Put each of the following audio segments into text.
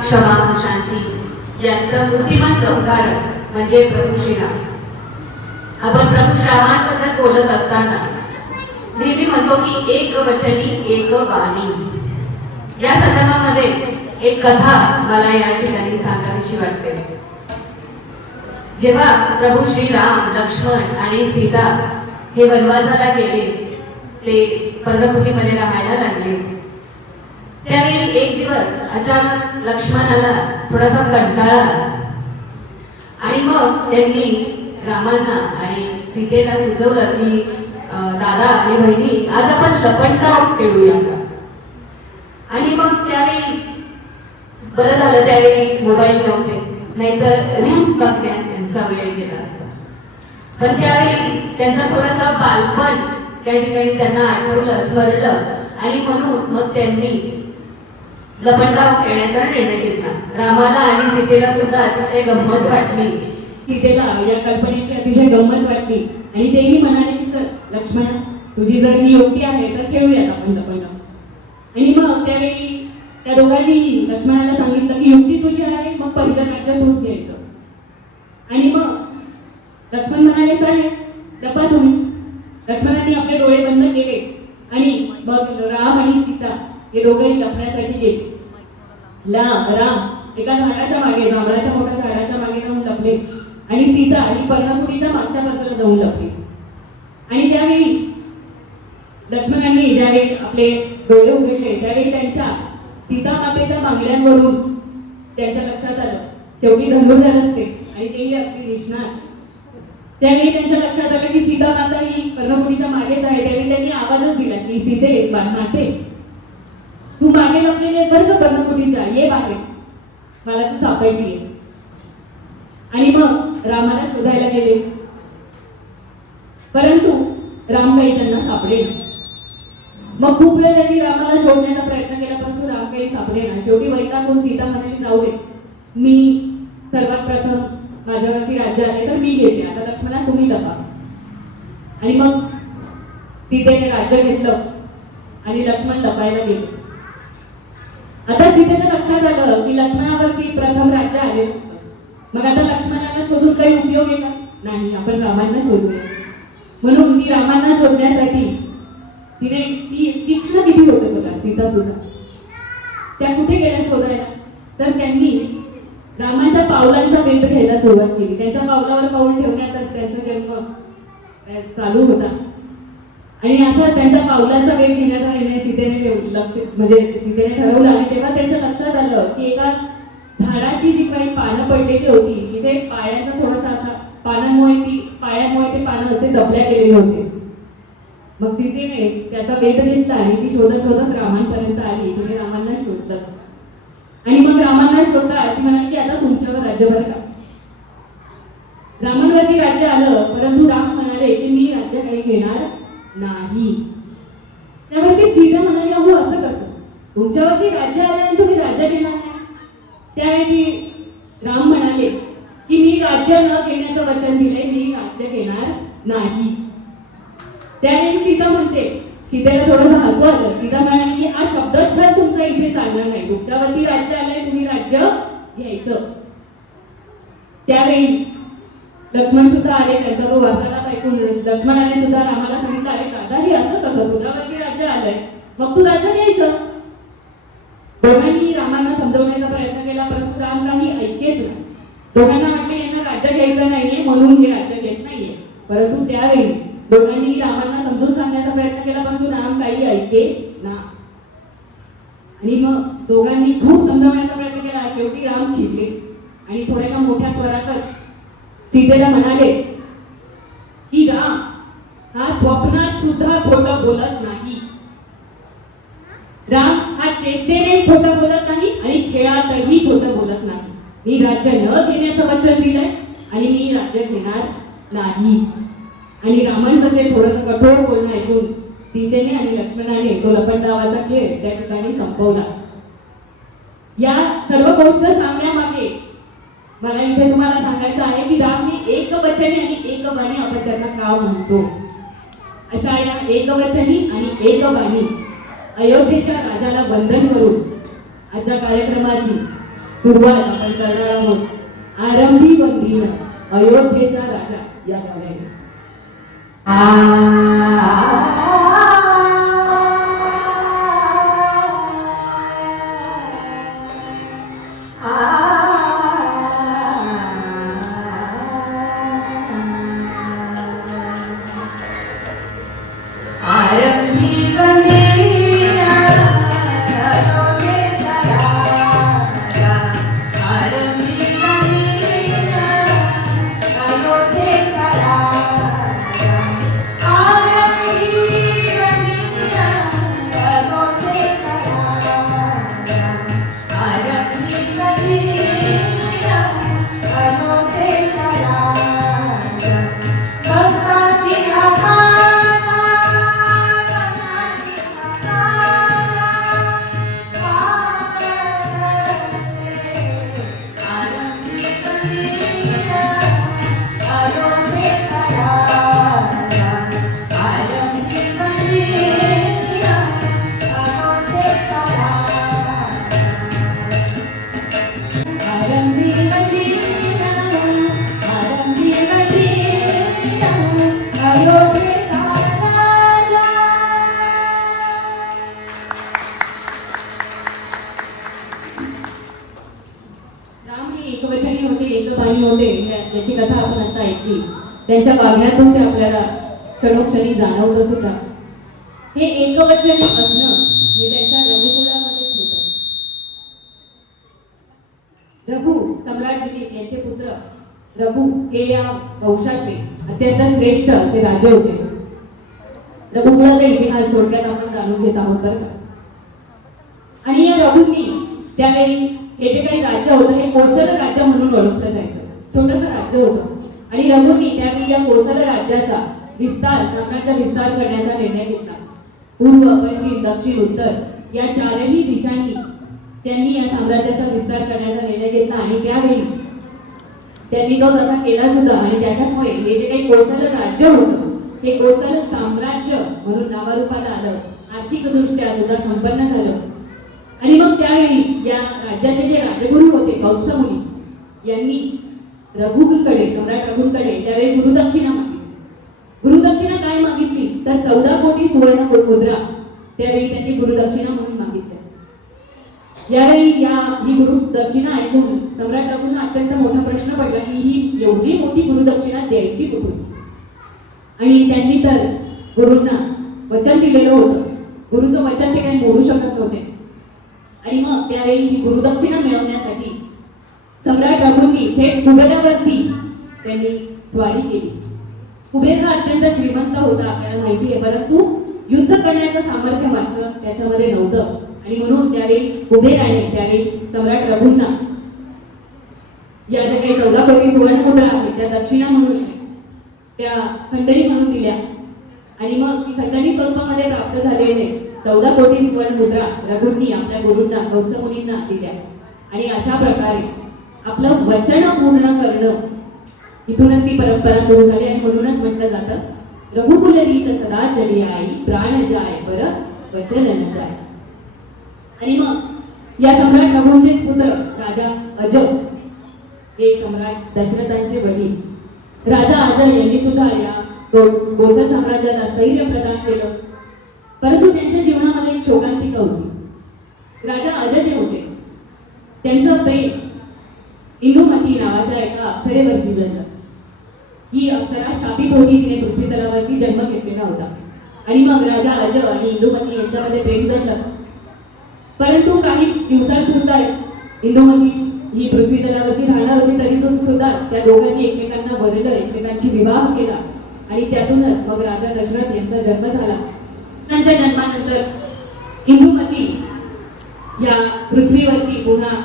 क्षमा शांती यांचं मूर्तिमंत उदाहरण म्हणजे प्रभू श्रीराम. आपण प्रभू श्रीरामांबद्दल बोलत असताना नेहमी म्हणतो की एक वचनी एक बाणी. या संदर्भामध्ये एक कथा मला या ठिकाणी सांगावीशी वाटते. जेव्हा प्रभू श्रीराम, लक्ष्मण आणि सीता हे वनवासाला गेले, ते पर्णकुटीमध्ये राहायला लागले, त्यावेळी एक दिवस अचानक लक्ष्मणाला थोडासा कंटाळा आला आणि मग त्यांनी रामांना आणि सीतेला सुचवलं की दादा आणि बहिणी, आज आपण लपंडाव खेळूया का. आणि मग त्यावेळी बरं झालं, त्यावेळी मोबाईल नव्हते, नाहीतर रील बघण्यात त्यांचा वेळ गेला असता. पण त्यावेळी त्यांचा थोडासा बालपण त्या ठिकाणी त्यांना आठवलं, स्मरलं आणि म्हणून मग त्यांनी लपंडाव खेळण्याचा निर्णय घेतला. रामाला आणि सीतेला सुद्धा अतिशय गंमत वाटली. सीतेला या कल्पनेची अतिशय गंमत वाटली आणि तेही म्हणाले की चल लक्ष्मण, तुझी जर ही योग्य आहे तर खेळूयात आपण लपंडाव. आणि मग त्यावेळी त्या दोघांनी लक्ष्मणाला सांगितलं की युक्ती तुझी आहे, मग पहिलं राज्य तूच घ्यायचं. आणि मग लक्ष्मण म्हणाले चालेल, लपा तुम्ही. लक्ष्मणांनी आपले डोळे बंद केले आणि मग राम आणि सीता हे दोघंही लपण्यासाठी गेले. राम एका झाडाच्या मागे, जांभळाच्या मोठ्या झाडाच्या मागे जाऊन लपले आणि सीता ही पर्णकुटीच्या मागच्या बाजूला जाऊन लपली. आणि त्यावेळी लक्ष्मणांनी ज्यावेळी आपले डोळे उघडले, त्यावेळी त्यांच्या सीता मातेच्या बांगड्यांवरून त्यांच्या लक्षात आलं शेवटी धनुर्धर असते आणि तेही अगदी निष्णात. त्यावेळी त्यांच्या लक्षात आलं की सीता माता ही पर्णकुटीच्या मागेच आहे. त्यावेळी त्यांनी आवाजच दिला की सीते, माते, तू मागे लपलेली आहेस बरं का पर्णकुटीच्या, ये बाहेर, मला तू सापडली. आणि मग रामाला शोधायला गेले, परंतु राम काही त्यांना सापडेल. मग खूप वेळ त्यांनी रामाला शोधण्याचा प्रयत्न केला, परंतु राम काही सापडेना. शेवटी वैतागून सीता म्हणाली, जाऊ दे, मी सर्वात प्रथम माझ्यावरती राज्य आले तर मी घेते, आता लक्ष्मणा तुम्ही लपा. आणि मग सीतेने राज्य घेतलं आणि लक्ष्मण लपायला गेले. आता सीतेच्या लक्षात आलं की लक्ष्मणावरती प्रथम राज्य आले, मग आता लक्ष्मणाला शोधून काही उपयोग आहे का? नाही, आपण रामांना शोधूया. म्हणून ती रामांना शोधण्यासाठी तिने ती तीक्ष्ण किती होते बघा सीता सुद्धा, त्या कुठे गेल्या शोधायला, तर त्यांनी रामांच्या पावलांचा वेध घ्यायला सुरुवात केली. त्यांच्या पावलावर पाऊल ठेवण्यातच त्यांचा जन्म चालू होता. आणि असं त्यांच्या पावलांचा वेध घेण्याचा निर्णय सीतेने सीतेने ठरवला. आणि तेव्हा त्यांच्या लक्षात आलं की एका झाडाची जी काही पानं पडलेली होती, तिथे पायांचा थोडासा असा पानांमुळे ते पानं असे दबल्या गेलेले होते. मग सीतेने त्याचा वेध घेतला आणि ती शोधत शोधत रामांपर्यंत आली. तिने रामांना शोधलं आणि मग रामांना शोधता ती म्हणाली की आता तुमच्यावर राज्यभर का. रामांवरती राज्य आलं, परंतु राम म्हणाले की मी राज्य काही घेणार नाही. त्यावरती सीता म्हणाली, अहो असं कसं, तुमच्यावरती राज्य आलं आणि तुम्ही राज्य घेणार नाही. त्यावेळी राम म्हणाले की मी राज्य न घेण्याचं वचन दिलंय, मी राज्य घेणार नाही. त्यावेळी सीता म्हणते, सीतेला थोडंसं हसू आलं. सीता म्हणाली की हा शब्दच्छल तुमचा इथे चालणार नाही, तुमच्यावरती राज्य आलंय, तुम्ही राज्य घ्यायचं. त्यावेळी लक्ष्मण सुद्धा आले. त्यांचा तो वार्तालाप ऐकून लक्ष्मणाने सुद्धा रामाला सांगितलं, अरे दादा हे असं कसं, तुझ्यावरती राज्य आलंय, मग तू राज्य घ्यायचं. दोघांनी रामांना समजवण्याचा प्रयत्न केला, परंतु राम काही ऐकेच नाही. दोघांना वाटले यांना राज्य घ्यायचं नाहीये म्हणून हे राज्य घेत नाहीये. परंतु त्यावेळी दोघांनी रामांना समजून सांगण्याचा प्रयत्न केला, परंतु राम काही ऐके ना. आणि मग दोघांनी खूप समजावण्याचा प्रयत्न केला. शेवटी राम चिडले आणि थोड्याशा मोठ्या स्वरातच सीतेला म्हणाले की राम हा स्वप्नात सुद्धा खोटं बोलत नाही. राम हा चेष्टेने खोटं बोलत नाही आणि खेळातही खोटं बोलत नाही. मी राज्य न घेण्याचं वचन दिलंय आणि मी राज्य घेणार नाही. आणि रामांचं ते थोडंसं कठोर बोलणं ऐकून सीतेने आणि लक्ष्मणाने तो लपंडावाचा खेळ त्या ठिकाणी संपवला. या सर्व गोष्ट सांगण्यामागे मला इथे तुम्हाला सांगायचं आहे की राम हे एकवचनी आणि एकबाणी आपण त्यांना का म्हणतो. अशा या एकवचनी आणि एकबाणी अयोध्येच्या राजाला वंदन करून आजच्या कार्यक्रमाची सुरुवात आपण करणार आहोत आरंभी वंदीन अयोध्येचा राजा या गाण्याने. एकवचनी होते, एकपाणी होते याची कथा आपण आता ऐकली. त्यांच्या वागण्यातून ते आपल्याला क्षणोक्षणी जाणवत सुद्धा. हे एकवचनी असणं हे त्यांच्या रघुकुलामध्येच होतं. रघु सम्राट दिलीप यांचे पुत्र रघु हे या वंशातले अत्यंत श्रेष्ठ असे राजे होते. रघुकुलाचा इतिहास थोडक्यात आपण जाणून घेत आहोत तर. आणि या रघुंनी त्यावेळी हे जे काही राज्य होतं हे कोसल राज्य म्हणून ओळखलं जायचं. छोटंसं राज्य होतं आणि रघुंनी त्यावेळी या कोसल राज्याचा विस्तार साम्राज्य विस्तार करण्याचा निर्णय घेतला. पूर्व पश्चिम दक्षिण उत्तर या चारही दिशांनी त्यांनी या साम्राज्याचा विस्तार करण्याचा निर्णय घेतला. आणि त्यावेळी त्यांनी तो तसा केला सुद्धा. आणि त्याच्यामुळे हे जे काही कोसल राज्य होतं हे कोसल साम्राज्य म्हणून नावारूपाला आलं. आर्थिकदृष्ट्या सुद्धा संपन्न झालं. आणि मग त्यावेळी या राज्याचे जे राजगुरू होते कंसमुनी यांनी रघुकडे सम्राट रघुकडे त्यावेळी गुरुदक्षिणा मागितली. गुरुदक्षिणा काय मागितली तर 14 कोटी सुवर्ण मुद्रा त्यावेळी त्यांनी गुरुदक्षिणा म्हणून मागितल्या. यावेळी ही गुरुदक्षिणा ऐकून सम्राट रघुंना अत्यंत मोठा प्रश्न पडला की ही एवढी मोठी गुरुदक्षिणा द्यायची कुठून. आणि त्यांनी तर गुरूंना वचन दिलेलं होतं. गुरुचं वचन ते काही मोडू शकत नव्हते. आणि मग त्यावेळी ही गुरुदक्षिणा मिळवण्यासाठी सम्राट रघुंनी थेट कुबेरावरती त्यांनी स्वारी केली. कुबेर हा अत्यंत श्रीमंत होता आपल्याला माहिती आहे. परंतु युद्ध करण्याचं सामर्थ्य मात्र त्याच्यामध्ये नव्हतं. आणि म्हणून त्यावेळी कुबेराने त्यावेळी सम्राट रघुंना या ज्या काही 14 कोटी सुवर्ण मुद्रा आहेत त्या दक्षिणा म्हणून त्या खंडणी म्हणून दिल्या. आणि मग ती खंडणी स्वरूपामध्ये प्राप्त झालेले 14 कोटी सुवर्ण मुद्रा रघुंनी आपल्या गुरूंना कंसमुनींना दिल्या. आणि अशा प्रकारे आपलं वचन पूर्ण करणं इथूनच ती परंपरा सुरू झाली. आणि म्हणूनच म्हटलं जातं रघुकुल रीत सदा चली आई प्राण जाय पर वचन न जाय. आणि मग या सम्राट रघुंचे पुत्र राजा अज हे सम्राट दशरथांचे वडील राजा अजय यांनी सुद्धा या कोसल साम्राज्याला स्थैर्य प्रदान केलं. परंतु त्यांच्या जीवनामध्ये एक शोकांतिका होती. राजा अजय जे होते त्यांचं प्रेम इंदुमती नावाच्या एका अप्सरेवरती जन्मलं. ही अप्सरा शापित होती. तिने पृथ्वी तलावरती जन्म घेतलेला होता. आणि मग राजा अजय आणि इंदुमती यांच्यामध्ये प्रेम जमलं. परंतु काही दिवसांपुरता इंदुमती ही पृथ्वी तलावरती राहणार होती. तरी सुद्धा त्या दोघांनी एकमेकांना वरलं, एकमेकांशी विवाह केला. आणि त्यातूनच मग राजा दशरथ यांचा जन्म झाला. त्यांच्या जन्मानंतर इंदुमती या पृथ्वीवरती पुन्हा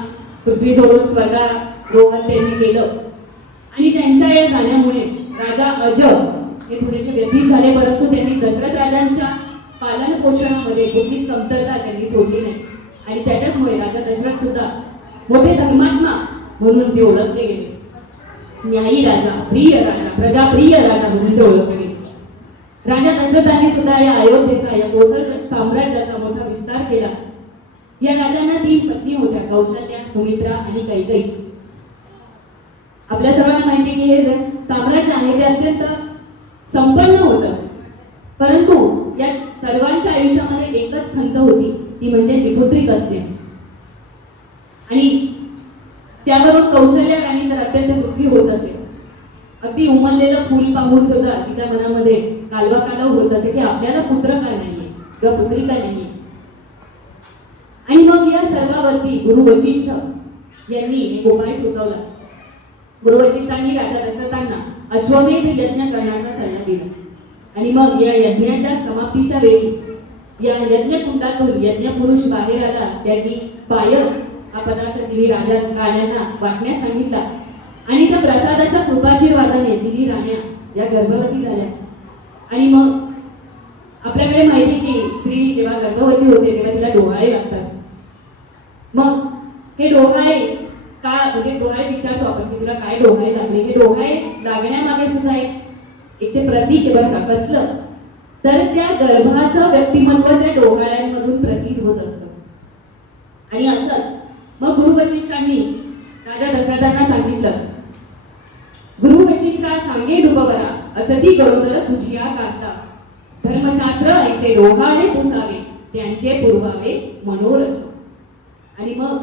पृथ्वी सोडून स्वर्गारोहण त्यांनी केलं. आणि त्यांच्या या जाण्यामुळे राजा अज हे थोडेसे व्यथित झाले. परंतु त्यांनी दशरथ राजांच्या पालन पोषणामध्ये कुठलीच कमतरता त्यांनी सोडली नाही. आणि त्याच्याचमुळे राजा दशरथ सुद्धा मोठे धर्मात्मा म्हणून ते ओळखले गेले. न्यायी राजा, प्रिय राजा, प्रजाप्रिय राजा म्हणून ते ओळखले गेले. राजा दशरथांनी सुद्धा या अयोध्येचा या कोसल साम्राज्याचा मोठा विस्तार केला. या राजांना 3 पत्नी होत्या, कौशल्या, सुमित्रा आणि कैकेयी. आपल्या सर्वांना माहिती की हे जे साम्राज्य आहे ते अत्यंत संपन्न होतं, परंतु या सर्वांच्या आयुष्यामध्ये एकच खंत होती, ती म्हणजे निपुत्रिक असणे. आणि त्यावरून कौशल्या राणी तर अत्यंत दुःखी होत असे. अगदी उमललेलं फूल पाहून सुद्धा तिच्या मनामध्ये कालवा कालव होत असे की आपल्याला पुत्र का नाहीये किंवा पुत्री का नाहीये. आणि मग या सर्वावरती गुरु वशिष्ठ यांनी एक उपाय सुचवला. गुरु वशिष्ठांनी राजा दशरथांना अश्वमेध यज्ञ करण्याचा सल्ला दिला. आणि मग या यज्ञाच्या समाप्तीच्या वेळी या यज्ञकुंडातून यज्ञपुरुष बाहेर आला. त्यांनी पायस हा पदार्थ तिन्ही राण्यांना वाटण्यास सांगितला. आणि त्या प्रसादाच्या कृपाशीर्वादाने तिन्ही राण्या या गर्भवती झाल्या. आणि मग आपल्याकडे माहिती की स्त्री जेव्हा गर्भवती होते तेव्हा तिला डोहाळे लागतात. मग हे डोहाळे का, म्हणजे डोहाळे विचारतो आपण की तुला काय डोहाळे लागले. हे डोहाळे लागण्यामागे सुद्धा एक ते प्रतीक आहे बरं का. कसलं तर त्या गर्भाचं व्यक्तिमत्व त्या डोहाळ्यांमधून प्रतीत होत असतं. आणि असंच मग गुरु वशिष्ठांनी राजा दशरथांना सांगितलं, गुरु वशिष्ठा सांगे नृपवरा असती गरोदर तुझिया कांता, धर्मशास्त्र ऐसे डोहाळे पुसावे त्यांचे पुरवावे मनोरथ. आणि मग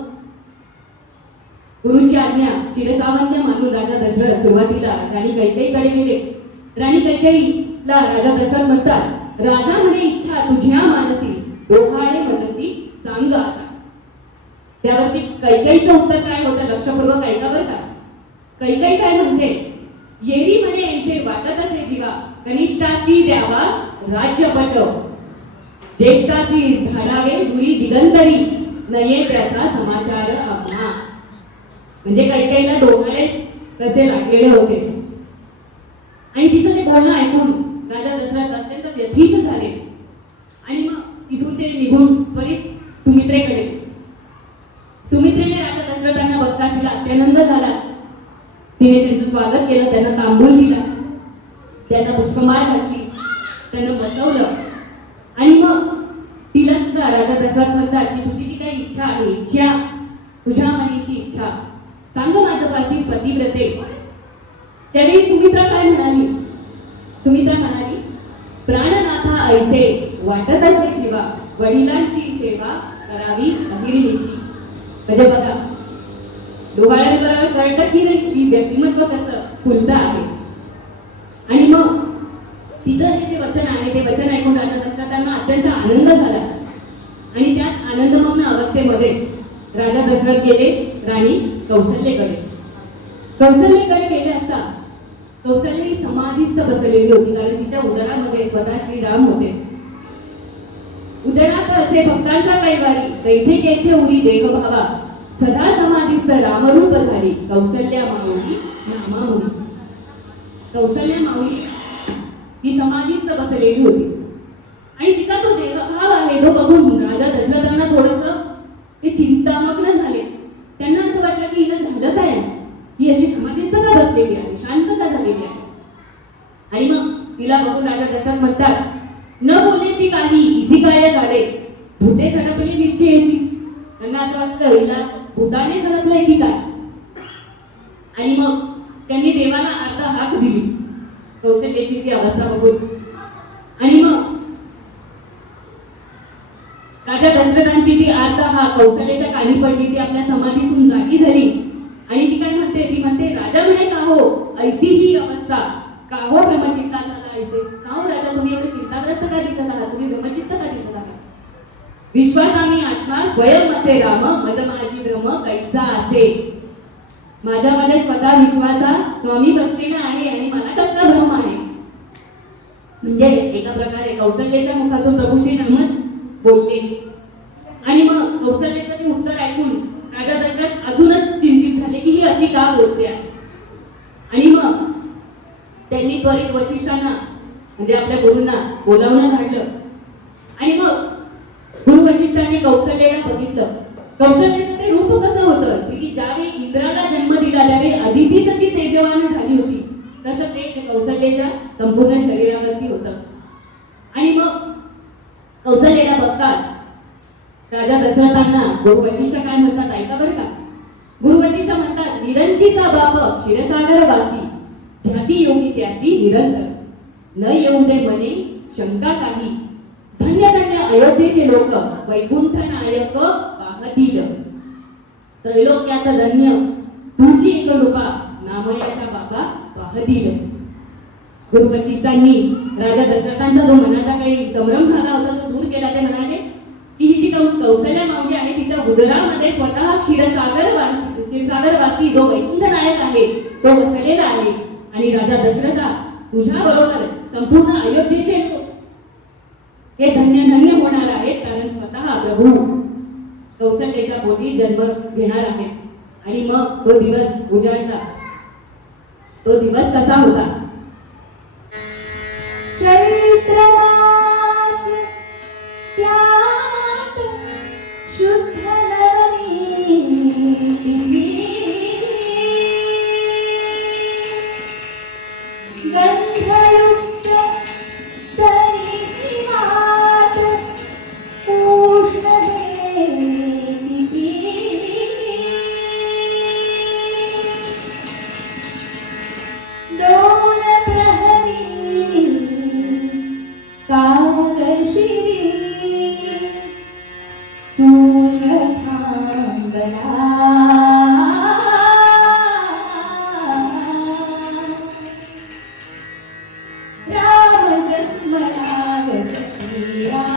गुरुची आज्ञा शिरसावंत मानून राजा दशरथ सुरुवातीला राणी कैकेयीकडे गेले. राणी कैकेयीला राजा दशरथ म्हणतात, राजा म्हणे इच्छा तुझ्या मानसी डोहाळे मनसी सांग आता. त्यावरती कैकेयीचं उत्तर काय होतं लक्षपूर्वक ऐका बरं का. कैकेयी काय म्हणते, येरी म्हणे ऐसे वाटत असे जीवा कनिष्ठासी द्यावा राज्यपट, ज्येष्ठासी धाडावे दुरी दिगंतरी नये त्याचा समाचार आम्हा. म्हणजे कैकेयीला डोहाळे कसे लागलेले होते. आणि तिचं ते बोलणं ऐकून राजा दशरथ अत्यंत व्यथित झाले. आणि मग तिथून ते निघून त्वरित सुमित्रेकडे. सुमित्रेने राजा दशरथांना बघताच तिला अत्यानंद झाला. तिने त्यांचं स्वागत केलं, त्यांना तांबूल दिला, त्यांना पुष्पमाळ घातली, त्यांना बसवलं. आणि मग तिला सुद्धा राजा दशरथ म्हणतात की तुझी जी काही इच्छा आहे, इच्छा तुझ्या मनाची इच्छा सांग माझ्यापाशी पतिव्रते. त्यावेळी सुमित्रा काय म्हणाली, सुमित्रा म्हणाली, प्राणनाथा ऐसे वाटत असे जीवा वडिलांची सेवा करावी अहिर्निशी. म्हणजे बघा डोहाळ्यांबरोबर कळतं की व्यक्तिमत्व कसं फुलतं आहे. आणि मग तिचं हे जे वचन आहे ते वचन ऐकून राजा दशरथांना अत्यंत आनंद झाला. आणि त्याच आनंदमग्न अवस्थेमध्ये राजा दशरथ गेले राणी कौशल्येकडे. कौशल्येकडे गेले असता कौशल्य ही समाधीस्थ बसलेली होती, कारण तिच्या उदरामध्ये स्वतः श्रीराम होते. उदरात असे भक्तांचा कैवारी कैठेकेचे उरी देह भावा सदा समाधीस्थ रामरूप झाली कौशल्या माऊली नामामुनी. कौशल्या माऊली ही समाधीस्थ बसलेली होती. आणि तिचा तो देहभाव आहे तो बघून राजा दशरथांना थोडस ते चिंतामग्न झाले. त्यांना असं वाटलं की हिला झालं काय, ही अशी समाधीस्थ का बसलेली आहे, शांत का झालेली आहे. आणि मग तिला बघून राजा दशरथ म्हणतात, न बोलायची काही इसी काय झाले भूते झडपले निश्चयसी. त्यांना असं वाटतं हिला भूताने झडपलंय की काय. आणि मग त्यांनी देवाला अर्धा हाक दिली कौशल्याची ती अवस्था बघून. आणि मग राजा दशरथांची ती अर्धा हाक कौशल्याच्या कानी पडली, ती आपल्या समाधीतून जागी झाली. आणि ती काय म्हणते, ती म्हणते, राजा म्हणे का हो ऐसी ही अवस्था का हो ब्रह्मचित्ता झाला ऐसे. का हो राजा तुम्ही एवढे चिंताग्रस्त का दिसत आहात, तुम्ही ब्रह्मचित्त का दिसत आहात. विश्वाचा मी आत्मा स्वयं असे राम मज माझी भ्रम कैसा असे. माझ्यामध्ये स्वतः विश्वाचा स्वामी बसलेला आहे आणि मला कसला भ्रम आहे. म्हणजे एका प्रकारे कौशल्याच्या मुखातून प्रभू श्रीरामच बोलले. आणि मग कौशल्याचं ते उत्तर ऐकून राजा दशरथ अजूनच चिंतित झाले की ही अशी का बोलते. आणि मग त्यांनी त्वरित वशिष्ठांना म्हणजे आपल्या गुरूंना बोलावणं घडलं. आणि मग गुरु वशिष्ठांनी कौशल्याला बघितलं. कौशल्याचं ते रूप कसं होतं की ज्यावेळी इंद्राला जन्म दिला त्यावेळी अदिती जशी तेजवान झाली होती तसं तेज कौशल्याच्या संपूर्ण शरीरावरती होतं. आणि मग कौशल्याला बघतात राजा दशरथांना गुरु वशिष्ठ काय म्हणतात ऐका बरं का. गुरु वशिष्ठ म्हणतात, निरंजीचा बाप क्षीरसागर वासी, ध्याती योगी त्यासी निरंतर, न येऊ दे मने शंका काही, धन्य धन्य अयोध्येचे लोक वैकुंठ नायक पाहतील, त्रैलोक्यात धन्य तुझी एक रूपा नामयाच्या बाबा पाहतील. गुरु वशिष्ठांनी राजा दशरथांचा जो मनाचा काही संभ्रम झाला होता तो दूर केला. ते म्हणाले की ही जी कौशल्या मावली आहे तिच्या उदरामध्ये स्वतः क्षीरसागरवासी जो वैकुंठ नायक आहे तो वसलेला आहे. आणि राजा दशरथा तुझ्या बरोबर संपूर्ण अयोध्येचे लोक हे धन्य धन्य होणार आहेत, कारण स्वतः प्रभू कौशल्याच्या पोटी जन्म घेणार आहेत. आणि मग तो दिवस उजाडला. तो दिवस कसा होता. चैत्र मास त्यात शुद्ध नवमी गंधयुक्त दरिद्रात उष्ण देवी दोन प्रहरी कालशिरी सूर्य थांबला राम जन्मला श्रीराम.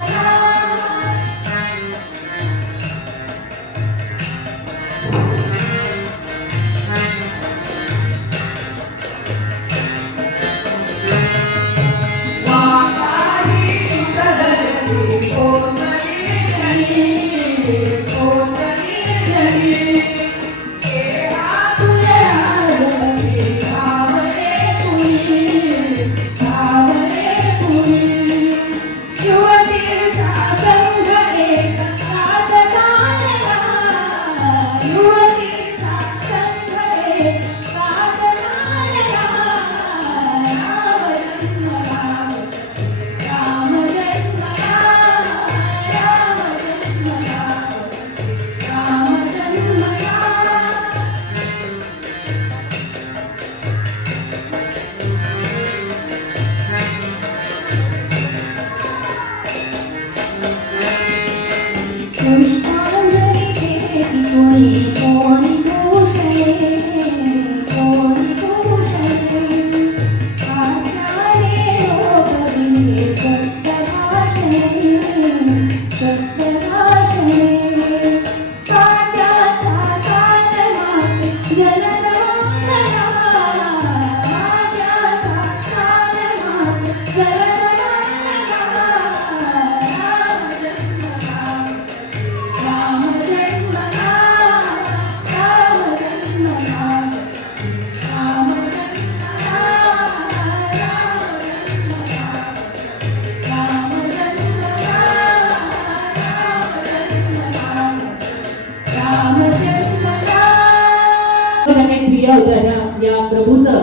या प्रभूचं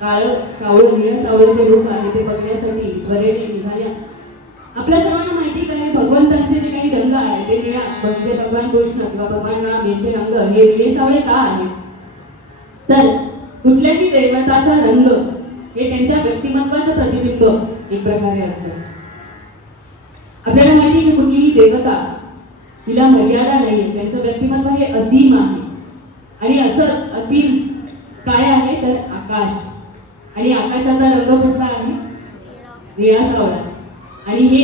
कावळं निळं सावळं जे रूप आहे ते बघण्यासाठी वरेने निघाल्या. आपल्या सर्वांना माहिती आहे भगवंतांचे जे काही रंग आहेत ते निळा, म्हणजे भगवान कृष्ण किंवा भगवान राम यांचे रंग हे निळे सावळे का आहेत. तर कुठल्याही दैवताचा रंग हे त्यांच्या व्यक्तिमत्वाचं प्रतिबिंब एक प्रकारे असतं. आपल्याला माहिती आहे की कुठलीही देवता तिला मर्यादा नाही, त्यांचं व्यक्तिमत्व हे असीम आहे. आणि असं असीम काय आहे तर आकाश. आणि आकाशाचा रंग कुठला आहे निळा सावळा. आणि हे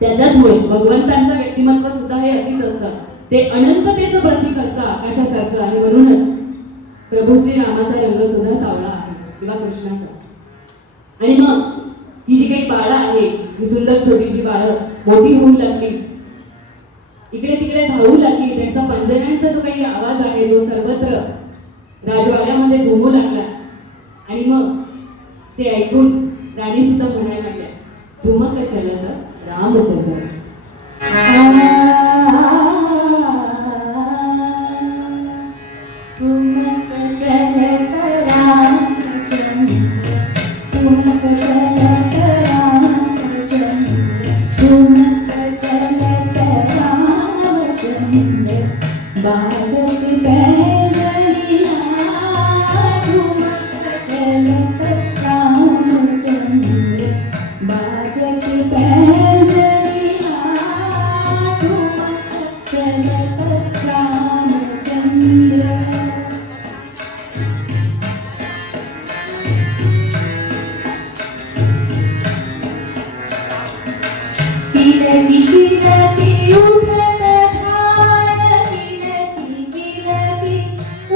त्याच्याचमुळे भगवंतांचं व्यक्तिमत्व सुद्धा हे असेच असतं, ते अनंततेचं प्रतीक असतं आकाशासारखं. आणि म्हणूनच प्रभू श्री रामाचा रंग सुद्धा सावळा आहे किंवा कृष्णाचा. आणि मग ही जी काही बाळं आहे, ही सुंदर छोटीशी बाळं मोठी होऊ लागली, इकडे तिकडे धावू लागली. त्यांचा पंजऱ्यांचा जो काही आवाज आहे तो सर्वत्र राजवाड्यामध्ये घुमू लागला. आणि मग ते ऐकून राणी सुद्धा म्हणायला लागल्या, ठुमक चलत रामचंद्र. ठुमक चलत रामचंद्र, ठुमक चलत रामचंद्र, ठुमक चलत राम. बाजत पैंजनिया ठुमक चलत रामचंद्र बाजत पैंजनिया ठुमक चलत रामचंद्र किलकी किलकी उठत धान किलकी किलकी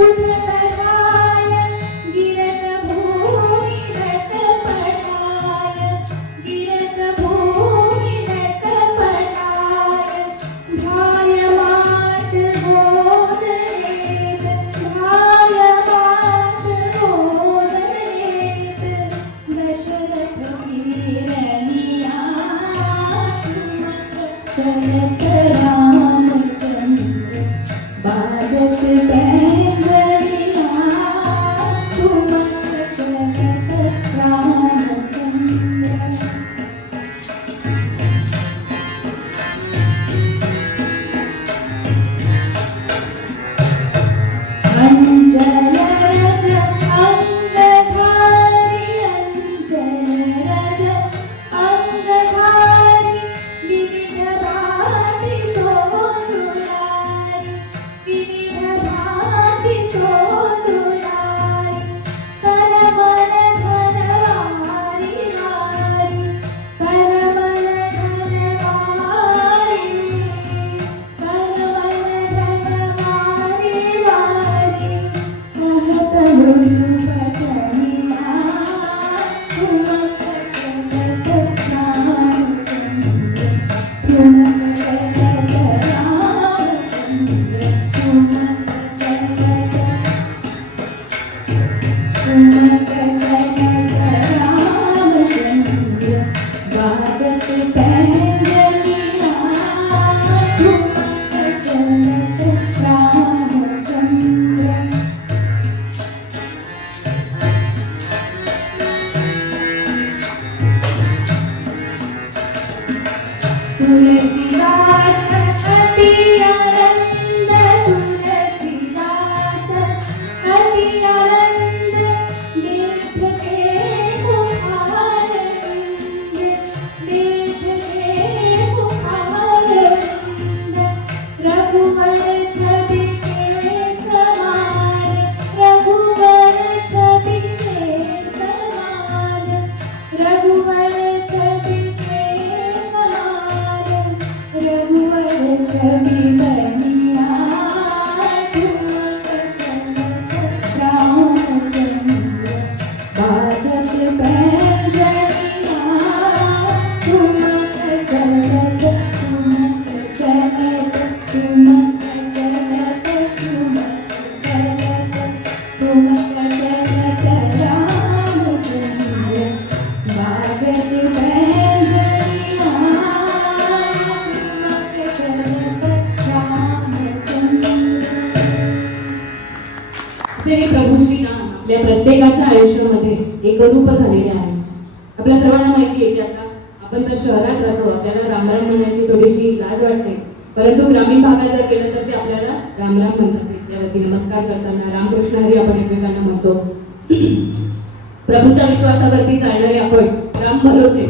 उठत धान गिरत भूमि रत पटाय गिरत भूमि रत पटाय भाय मात गोद रेत भाय मात गोद रेत दशरथ वीरनिया चलत रामचंद्र बाजत पैंजनिया ठुमक चलत रामचंद्र अंजन रज अंगधारी अंजन रज अंगधारी विविध भाति सोदुलारी विविध भाति सोदुलारी करमल धन वारी वारी करमल धन वारी करमल धन वारी वारी कहत मृदु बचनिया ठुमक चलत रामचंद्र ठुमक चलत रामचंद्र ठुमक चलत रामचंद्र बाजत पैंजनिया ठुमक चलत रामचंद्र तुलसीदास अति आनंद तुलसीदास अति आनंद देख के पुकार देख के पुकार रघुवर छवि के समान रघुवर छवि के समान रघुवर छवि के समान रघुवर छवि बनिया ठुमक चलत रामचंद्र बाजत पैंजनिया ठुमक चलत ठुमक चलत ठुमक चलत ठुमक चलत ठुमक चलत रामचंद्र बाजत पैंजनिया ठुमक चलत रामचंद्र असे हे प्रभू श्रीराम आपल्या प्रत्येकाच्या आयुष्यामध्ये एकरूप झालेले आहे. आपल्या सर्वांना माहिती आहे की आता आपण तर शहरात राहतो, आपल्याला रामराम म्हणण्याची थोडीशी लाज वाटते, परंतु ग्रामीण भागात जर गेलं तर ते आपल्याला रामराम म्हणतात. इतक्यावरती नमस्कार करताना रामकृष्ण हरी आपण एकमेकांना म्हणतो. प्रभूच्या विश्वासावरती चालणारे आपण राम भरोसे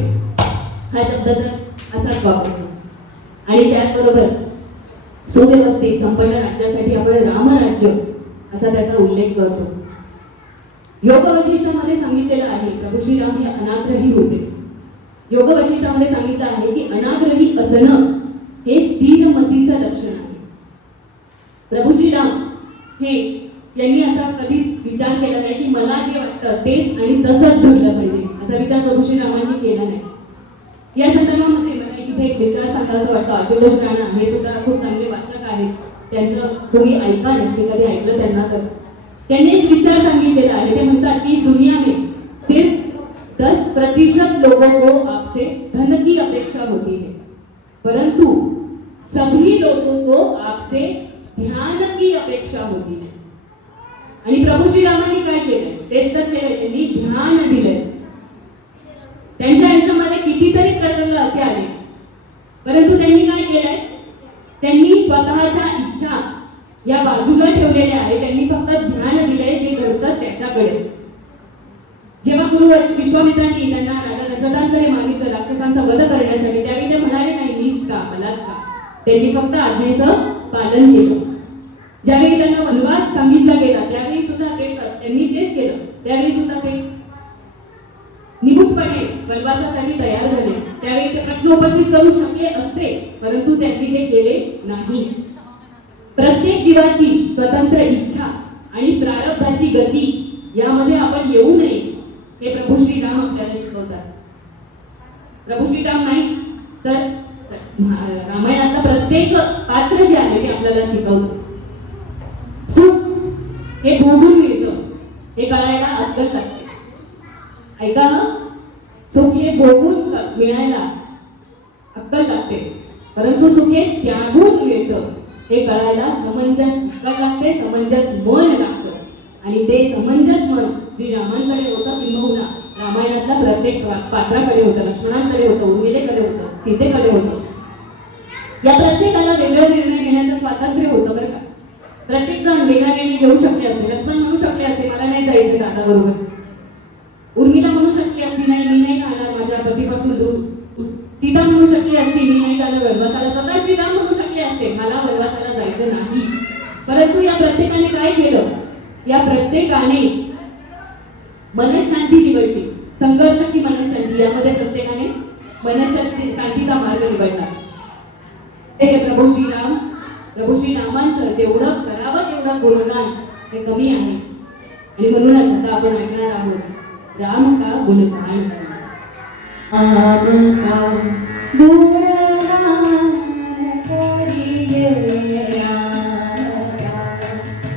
हा शब्द तर असाच वापरतो. आणि त्याचबरोबर सुव्यवस्थित संपन्न राज्यासाठी आपण रामराज्य असा त्याचा उल्लेख करतो. योग वशिष्ठामध्ये सांगितलेलं आहे प्रभू श्रीराम हे अनाग्रही होते. योग वशिष्ठामध्ये सांगितलं आहे की अनाग्रही असणं हे स्थिर मतीचं लक्षण आहे. प्रभू श्रीराम हे यांनी असा कधी विचार केला नाही की मला जे वाटतं तेच आणि तसंच घडलं पाहिजे, असा विचार प्रभू श्रीरामांनी केला नाही. या संदर्भामध्ये मला इथे एक विचार सांगा असं वाटतं. आशुतोष राणा हे सुद्धा खूप चांगले वाचक आहेत, त्यांचं तुम्ही ऐका नाही कधी ऐकलं त्यांना तर त्यांनी एक विचार सांगितलेला आहे. ते म्हणतात की दुनिया में सिर्फ 10% लोगों को आपसे धन की अपेक्षा होती है, परंतु सभी लोगों को आपसे ध्यान की अपेक्षा होती है. आणि प्रभू श्रीरामांनी काय केलंय तेच तर केलंय, त्यांनी ध्यान दिलंय. त्यांच्या आयुष्यामध्ये कितीतरी प्रसंग असे आले, परंतु त्यांनी काय केलंय, त्यांनी स्वतःच्या इच्छा या बाजूला ठेवलेले आहे. त्यांनी फक्त ध्यान दिलंय जे घडतं त्याच्याकडे. जेव्हा गुरु विश्वामित्रांनी त्यांना राजा दशरथांकडे मागितलं राक्षसांचा वध करण्यासाठी, त्यावेळी ते म्हणाले नाही मीच का मलाच का. त्यांनी फक्त आज्ञेचं पालन केलं. ज्यावेळी त्यांना वनवास सांगितला गेला त्यावेळी सुद्धा त्यांनी तेच केलं. त्यावेळी सुद्धा ते निमुटपणे वनवासासाठी तयार झाले. त्यावेळी ते प्रश्न उपस्थित करू शकले असते, परंतु त्यांनी ते केले नाही. प्रत्येक जीवाची स्वतंत्र इच्छा आणि प्रारब्धाची गती यामध्ये आपण येऊ नये हे प्रभू श्रीराम आपल्याला शिकवतात. प्रभू श्रीराम नाही तर रामायणातलं प्रत्येक पात्र जे आहे ते आपल्याला शिकवतं. सुख हे भोगून मिळतं हे कळायला अक्कल लागते. ऐका ना, सुख हे भोगून मिळायला अक्कल लागते, परंतु सुख हे त्यागून मिळतं हे कळायला समंजस अक्कल लागते, समंजस मन लागतं. आणि ते समंजस मन श्रीरामांकडे होतं, किंबहुना रामायणातल्या प्रत्येक पात्राकडे होतं, लक्ष्मणांकडे होतं, उर्मिलेकडे होतं, सीतेकडे होतं. या प्रत्येकाला वेगळा निर्णय घेण्याचं स्वातंत्र्य होतं बरं का. प्रत्येक जण वेगळा निर्णय घेऊ शकले असते. लक्ष्मण म्हणू शकले असते मला नाही जायचं दादाबरोबर. उर्मिला म्हणू शकली असती नाही मी नाही राहणार माझ्या पतीपासून दूर. सीता म्हणू शकली असती मी नाही जाणार वनवासाला. स्वतः श्रीराम म्हणू शकले असते मला वनवासाला जायचं नाही. परंतु या प्रत्येकाने काय केलं, या प्रत्येकाने मनशांती निवडली. संघर्ष की मनशांती यामध्ये प्रत्येकाने शांतीचा मार्ग निवडला. हे प्रभू श्रीरामांचं जेवढं करावं तेवढं गुणगान हे कमी आहे. आणि म्हणूनच आता आपण ऐकणार आहोत राम का गुणगान. राम का गुणगान करिये राम का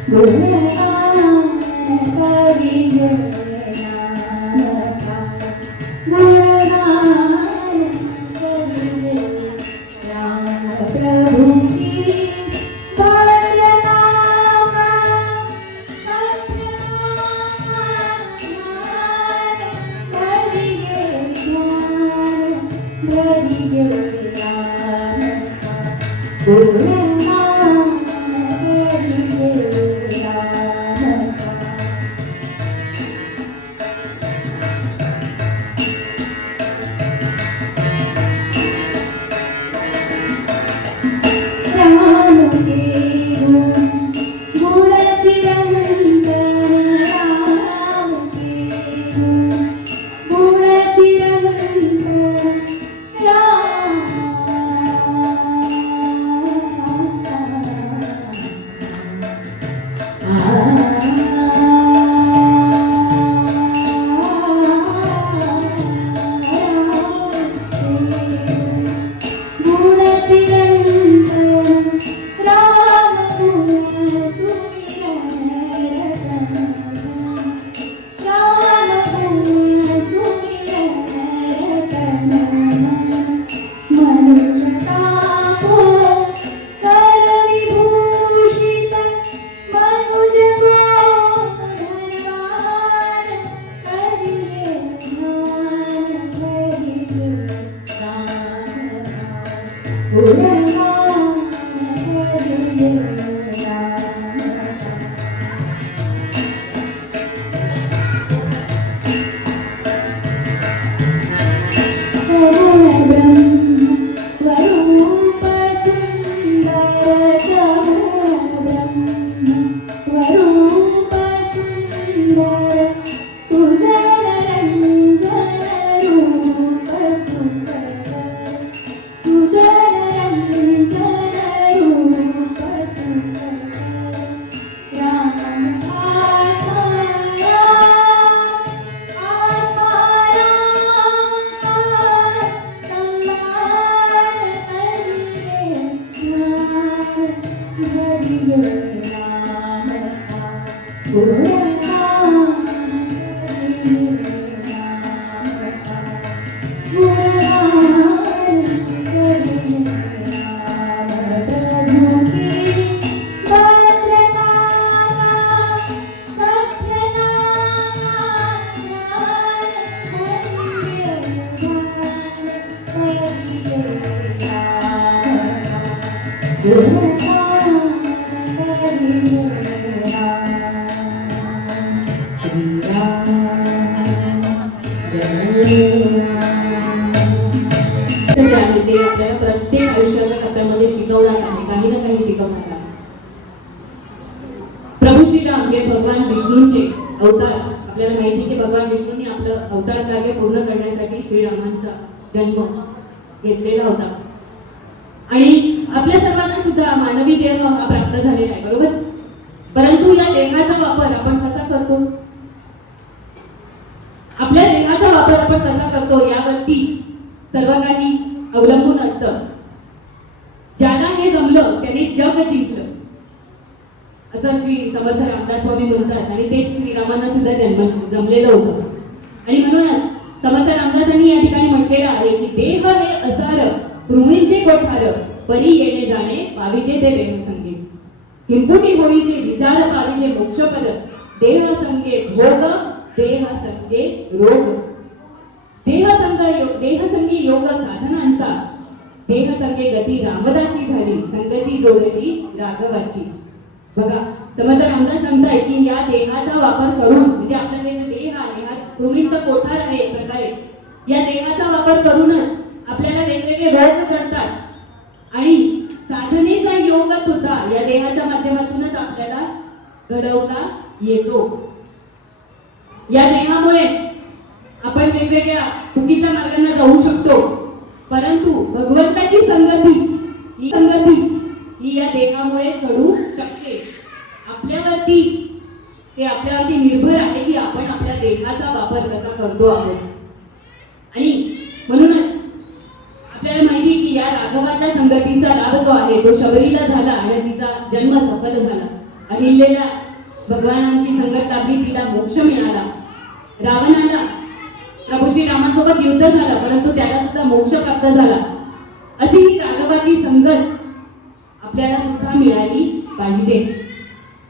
गुणगान करिये राम का गुणगान करिये राम प्रभु की जे आहे ते आपल्याला प्रत्येक आयुष्याच्या टप्प्यामध्ये शिकवणार आहे, काही ना काही शिकवणार आहे. प्रभू श्रीराम हे भगवान विष्णूंचे अवतार. आपल्याला माहिती की भगवान विष्णूंनी आपलं अवतार कार्य पूर्ण करण्यासाठी श्रीरामांचा जन्म घेतलेला होता. आणि आपल्या सर्वांना सुद्धा मानवी देह हा प्राप्त झालेला आहे, बरोबर. परंतु या देहाचा वापर आपण कसा करतो, आपल्या देहाचा वापर आपण कसा करतो यावरती सर्व काही अवलंबून असतं. ज्याला हे जमलं त्याने जग जिंकलं, असं श्री समर्थ रामदास स्वामी म्हणतात. आणि तेच श्रीरामांना सुद्धा जमलेलं होतं. आणि म्हणूनच समर्थ रामदासांनी या ठिकाणी म्हटलेलं आहे की देह हे असार भ्रूमींचे कोठार, परी येणे जाणे पाविजे ते देह संगे. हिमथुटी होईचे विचार पाविजे मोक्षपद, देह संगे भोग देह संगे रोग. देहसंगी योग साधनांचा, देह संगे गती रामदासी झाली, संगती जोडली राघवाची. बघा समर्थ रामदास सांगताय की या देहाचा वापर करून, म्हणजे आपला हे जो देह आहे हा भ्रूमींचा कोठार आहे एक प्रकारे, या देहाचा वापर करूनच आपल्याला वेगवेगळे रोग जडतात आणि साधनेचा योग सुद्धा या देहाच्या माध्यमातूनच आपल्याला घडवता येतो. या देहामुळे आपण वेगवेगळ्या चुकीच्या मार्गाने जाऊ शकतो, परंतु भगवंताची संगती ही या देहामुळे घडू शकते. आपल्यावरती निर्भर आहे की आपण आपल्या देहाचा वापर कसा करतो आहोत. आणि म्हणूनच आपल्याला माहिती की या राघवाच्या संगतीचा लाभ जो आहे तो शबरीला झाला आणि तिचा जन्म सफल झाला. अहिल्याला भगवानांची संगत लाभली, तिला मोक्ष मिळाला. रावणाला प्रभू श्रीरामांसोबत युद्ध झालं, परंतु त्याला सुद्धा मोक्ष प्राप्त झाला. अशी ही राघवाची संगत आपल्याला सुद्धा मिळाली पाहिजे.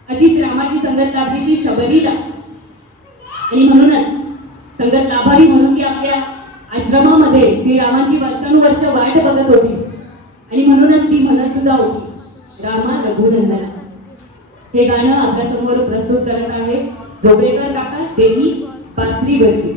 अशीच रामाची संगत लाभली ती शबरीला. आणि म्हणूनच संगत लाभावी म्हणून ती आपल्या आश्रमामध्ये श्रीरामांची वर्षानुवर्ष वाट बघत होती. आणि म्हणूनच ती म्हणत सुद्धा होती, रामा रघुनंदना. हे गाणं आपल्यासमोर प्रस्तुत करत आहे जोबळेकर काका, तेही पासरीवरती.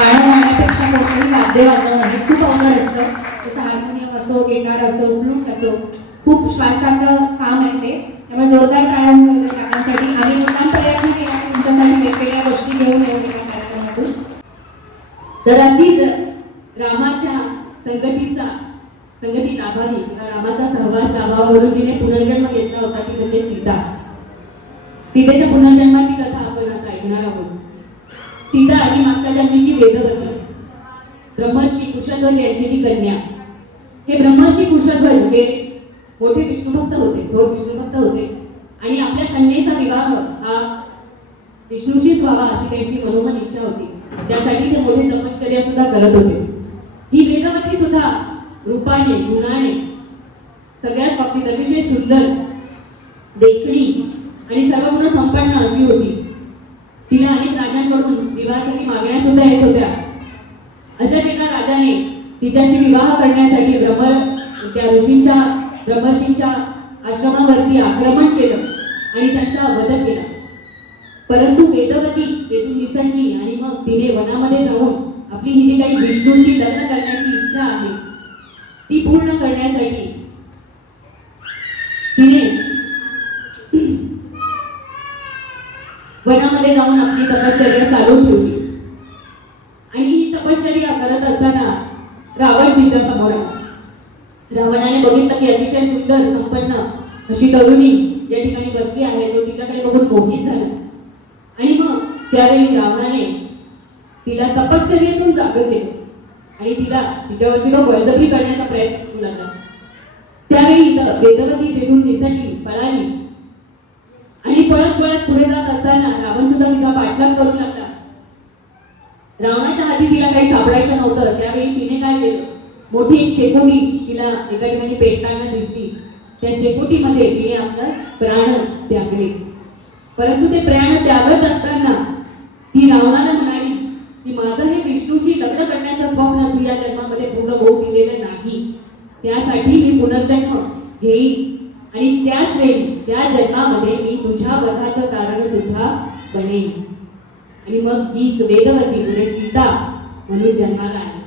गाणं गाण्यापेक्षा कोणतंही वाद्य वाजवणं हे खूप अवघड असतं. जसं हार्मोनियम असो, गिटार असो, फ्लूट असो, खूप श्वासाचं काम आहे ते. त्यामुळे जोरदार टाळ्यांचा कामासाठी आम्ही मुद्दाम प्रयत्न केला की तुमच्यासाठी वेगवेगळ्या गोष्टी घेऊन येऊ या कार्यक्रमातून. तर अशीच रामाच्या संगती लाभावी किंवा रामाचा सहवास लाभावा म्हणून जिने पुनर्जन्म घेतला होता ती म्हणजे सीतेच्या पुनर्जन्माची कथा आपण आता ऐकणार आहोत. सीता आणि मागच्या जन्मीची वेदवती, ब्रह्मर्षी कुशध्वज यांची ती कन्या. हे ब्रह्मर्षी कुशध्वज हे मोठे विष्णुभक्त होते, थोर विष्णुभक्त होते आणि आपल्या कन्येचा विवाह हा विष्णूशीच व्हावा अशी त्यांची मनोमन इच्छा होती. त्यासाठी ते मोठे तपश्चर्या सुद्धा करत होते. ही वेदवती सुद्धा रूपाने, गुणाने, सगळ्याच बाबतीत अतिशय सुंदर, देखणी आणि सर्व गुण संपन्न अशी होती. तिला अनेक राजांकडून विवाहासाठी मागण्या सुद्धा येत होत्या. अशाच एका राजाने तिच्याशी विवाह करण्यासाठी त्या ब्रह्मर्षींच्या आश्रमावरती आक्रमण केलं आणि त्यांचा वध केला. परंतु वेदवती तेथून निसटली आणि मग तिने वनामध्ये जाऊन आपली ही जी काही विष्णूशी लग्न करण्याची इच्छा आहे ती पूर्ण करण्यासाठी तिने वनामध्ये जाऊन आपली तपश्चर्या चालू ठेवली. आणि ही तपश्चर्या करत असताना रावण तिच्या समोर आला. रावणाने बघितलं की अतिशय सुंदर संपन्न अशी तरुणी या ठिकाणी बसली आहे. तो तिच्याकडे बघून मोहित झाला आणि मग त्यावेळी रावणाने तिला तपश्चर्येतून जागं केलं आणि तिच्यावरती तो बळजबरी करण्याचा प्रयत्न करू लागला. त्यावेळी वेदवती तेथून निसटली, पळाली आणि पळत पळत पुढे जात असताना रावण सुद्धा तिचा पाठलाग करू लागला. रावणाच्या हाती तिला काही सापडायचं नव्हतं. त्यावेळी तिने काय केलं, मोठी एक शेकोटी तिला एका ठिकाणी पेटताना दिसली. त्या शेकोटीमध्ये तिने आपला प्राण त्यागले. परंतु ते प्राण त्यागत असताना ती रावणाला म्हणाली की माझं हे विष्णूशी लग्न करण्याचं स्वप्न तू या जन्मामध्ये पूर्ण होऊ दिलेलं नाही. त्यासाठी मी पुनर्जन्म घेईन आणि त्याच वेळी त्या जन्मामध्ये मी तुझ्या वधाचं कारण सुद्धा बनेन. आणि मग हीच वेदवती म्हणजे सीता म्हणून जन्माला आली.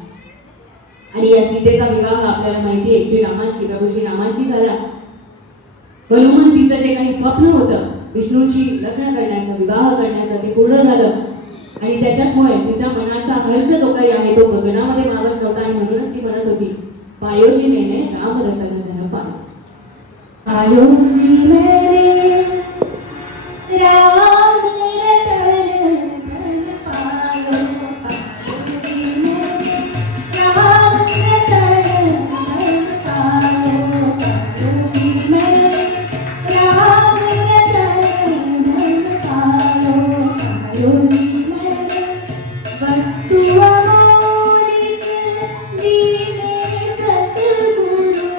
आणि या सीतेचा विवाह आपल्याला माहिती आहे प्रभू श्रीरामांशी झाला. म्हणून तिचं जे काही स्वप्न होतं विष्णूची लग्न करण्याचं, विवाह करण्याचं, ते पूर्ण झालं. आणि त्याच्याचमुळे तिच्या मनाचा हर्ष जो काही आहे तो गगनामध्ये मावत नव्हता आणि म्हणूनच ती म्हणत होती पायोजी मेने राम रतन धन पायो. पायोजी मेने राम रतन धन पायो. पायोजी मेने राम रतन धन पायो. पायोजी मेने राम रतन धन पायो. पायोजी वस्तु अमोलिक दीने सतगुरु.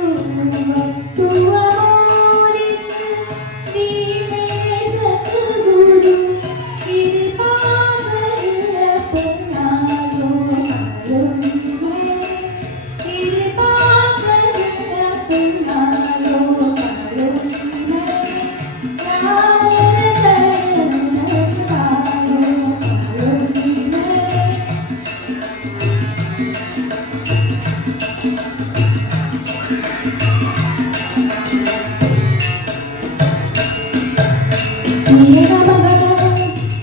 वस्तु अमोलिक दीने सतगुरु. कृपा कर अपनायो. पायोजी मेरे कृपा कर अपनायो. पायोजी मेरे राम रतन धन पायो. पायोजी मेरे मेरा बाबा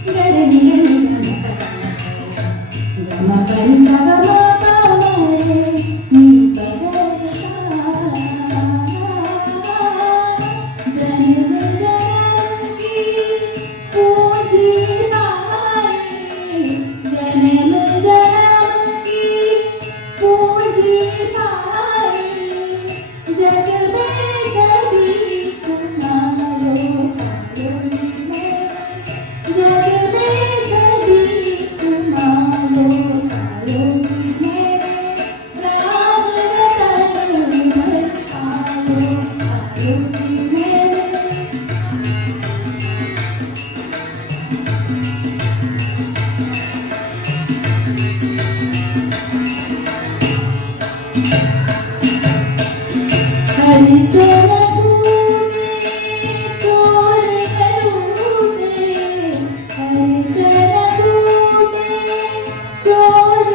गरनिया गमा जन्म जन्म की पूजी पाए. जन्म जन्म की पूजी पाए. जग में कभी कुमारो. पायोजी मेरे जग में कभी कुमारो. पायोजी मेरे राम रतन धन पायो. पायोजी मेरे हर चरण तूने चोर करूँगे. हर चरण तूने चोर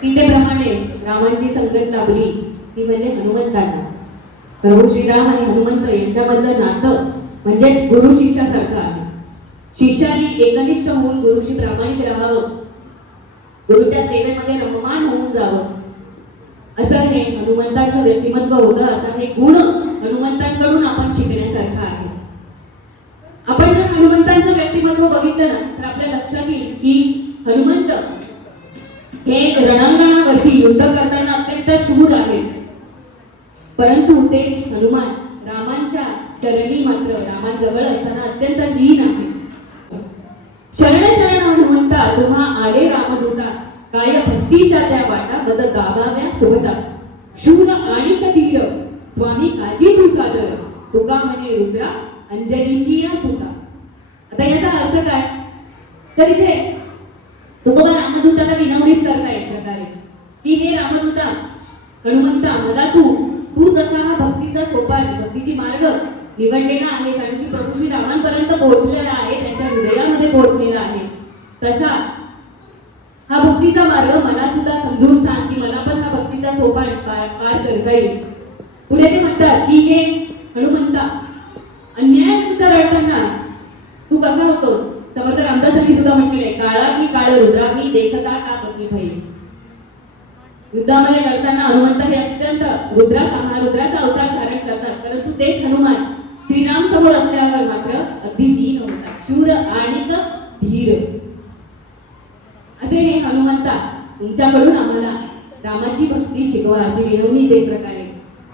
सीतेप्रमाणे रामांची संकट लाभली ती म्हणजे हनुमंतांना. प्रभू श्रीराम आणि हनुमंत यांच्यामधलं नातं म्हणजे गुरु शिष्यासारखं आहे. शिष्याने एकनिष्ठ होऊन गुरुशी प्रामाणिक राहावं, गुरुच्या सेवेमध्ये रममान होऊन जावं, असं हे हनुमंतांचं व्यक्तिमत्व होतं. असं हे गुण हनुमंतांकडून आपण शिकण्यासारखं आहे. आपण जर हनुमंतांचं व्यक्तिमत्व बघितलं ना तर आपल्या लक्षात येईल की हनुमंत हे रणांगणावरती युद्ध करताना अत्यंत शूर आहे, परंतु ते हनुमान रामांच्या चरणी मात्र रामांजवळ असताना अत्यंत लीन आहे. शरण शरण हनुमंता तुम्हा आले रामदूता, काय भक्तीच्या त्या वाटा मज गावाव्या सोबता, शूर आणि धीर स्वामी काजी तू सादर, तुका म्हणे रुद्रा अंजनीची या सुता. आता याचा अर्थ काय तर इथे तुकोबा रामदूताला विनवणीच करता एक प्रकारे की हे रामदूता हनुमंता, मला तू जसा हा भक्तीचा सोपान भक्तीची मार्ग निवडलेला आहे आणि तू प्रभू श्री रामांपर्यंत पोहोचलेला आहे, त्यांच्या हृदयामध्ये पोहोचलेला आहे, तसा हा भक्तीचा मार्ग मला सुद्धा समजून सांग की मला पण हा भक्तीचा सोपान पार करता येईल. पुढे ते म्हणतात की हे हनुमंता अन्यायाविरुद्ध लढताना तू कसा होतोस. समर्थ रामदासांनी सुद्धा म्हटलेलं आहे, काळा की काळ रुद्राही देखता का पत्नी भई. युद्धामध्ये लढताना हनुमंत हे अत्यंत रुद्राचा अवतार धारण करतात, परंतु तेच हनुमान श्रीराम समोर असल्यावर मात्र अगदी दीन होतात, शूर आणि धीर. असे हे हनुमंता तुमच्याकडून आम्हाला रामाची भक्ती शिकवा अशी विनवणी एक प्रकारे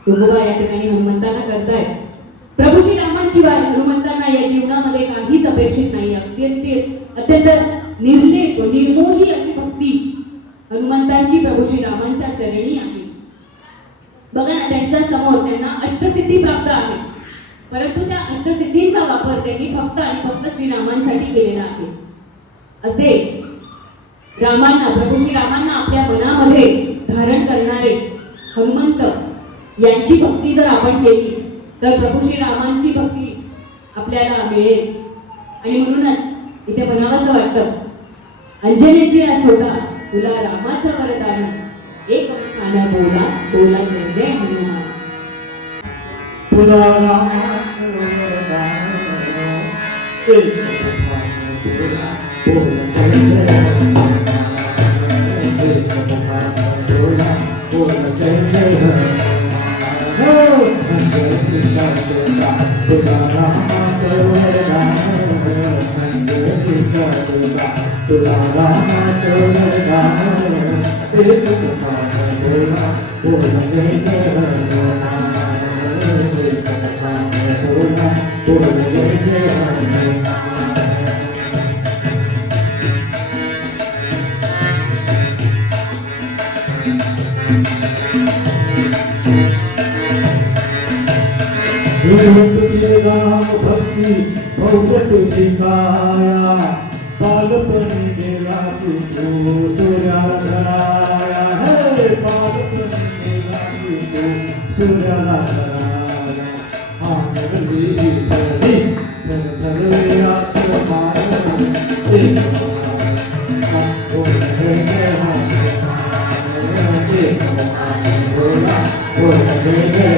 तुकोबा या ठिकाणी हनुमंतांना करतायत. प्रभू श्री रामांशिवाय हनुमंतांना या जीवनामध्ये काहीच अपेक्षित नाही. अत्यंत निर्लेप निर्मोही अशी भक्ती हनुमंतांची प्रभू श्री रामांच्या चरणी आहे. बघा ना, त्यांच्या समोर त्यांना अष्टसिद्धी प्राप्त आहे, परंतु त्या अष्टसिद्धींचा वापर त्यांनी फक्त आणि फक्त श्रीरामांसाठी केलेला आहे. असे रामांना प्रभू श्री रामांना आपल्या मनामध्ये धारण करणारे हनुमंत यांची भक्ती जर आपण केली तर प्रभू श्री रामांची भक्ती आपल्याला मिळेल. आणि म्हणूनच इथे म्हणावंसं वाटतं, अंजनेची छोटा तुला रामाचं वरदान, एक खाना बोला बोला जय जय हनुमान. तुला रामाचं वरदान, एक खाना बोला बोला जय जय हनुमान. तुला रामाचं वरदान, तुला रामाचं वरदान, एक खाना बोला बोला जय जय हनुमान, एक खाना बोला बोला जय जय हनुमान. राम भक्ती भौगत शिकाया, बालपणी गेला तू तुझ्या घराया, हे बालपणी गेला तू तू सूर्याला कराया आंगली धरली धरले आसमान एक बोल जय जय बोला बोल जय जय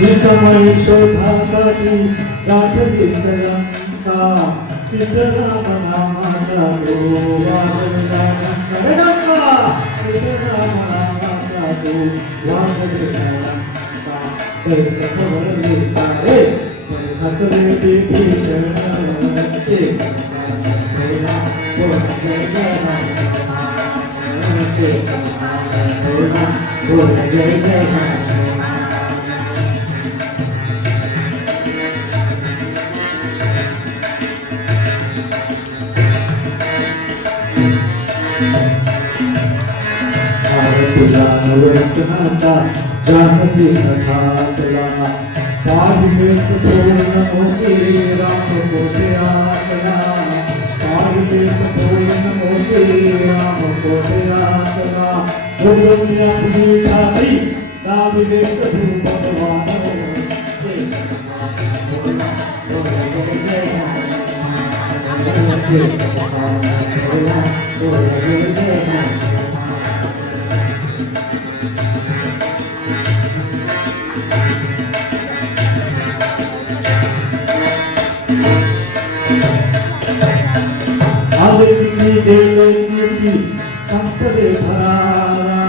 विकमय शोधासाठी गाठली सगळ्यांचा चित्रराम नामाचा तो वाजला नंदा चित्रराम नामाचा तो वाजला नंदा पैसवरले सारे हसले ते भीषण ते बोला बोल जय जय बोला बोल जय जय तुला नवरत्नाचा जानकी कथातला पाहिलेस पूर्ण मोठे राम कोटे आतला पाहिलेस पूर्ण मोठे राम कोटे आतला भगवन्या पुनीताई दाविलेस भगवान आदित्य देवकीर्ती संपदे भरारा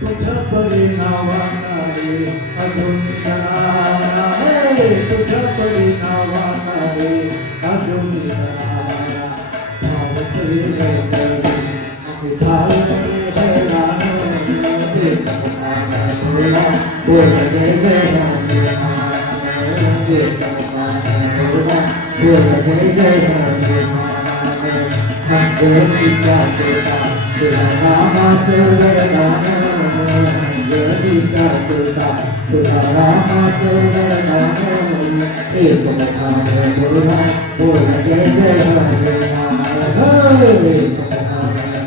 तुझ्या परिणामाना रे अजून करारा हे तुझ्या परिणामाना रे अजून करारा भारत रे जय भारत रे जय बोला बोल जय जय बोल जय जय जगदीशा तुला तुला रामाचं वरदान जगदीशा तुला रामाचं वरदान एक मुखान बोला बोल जय जय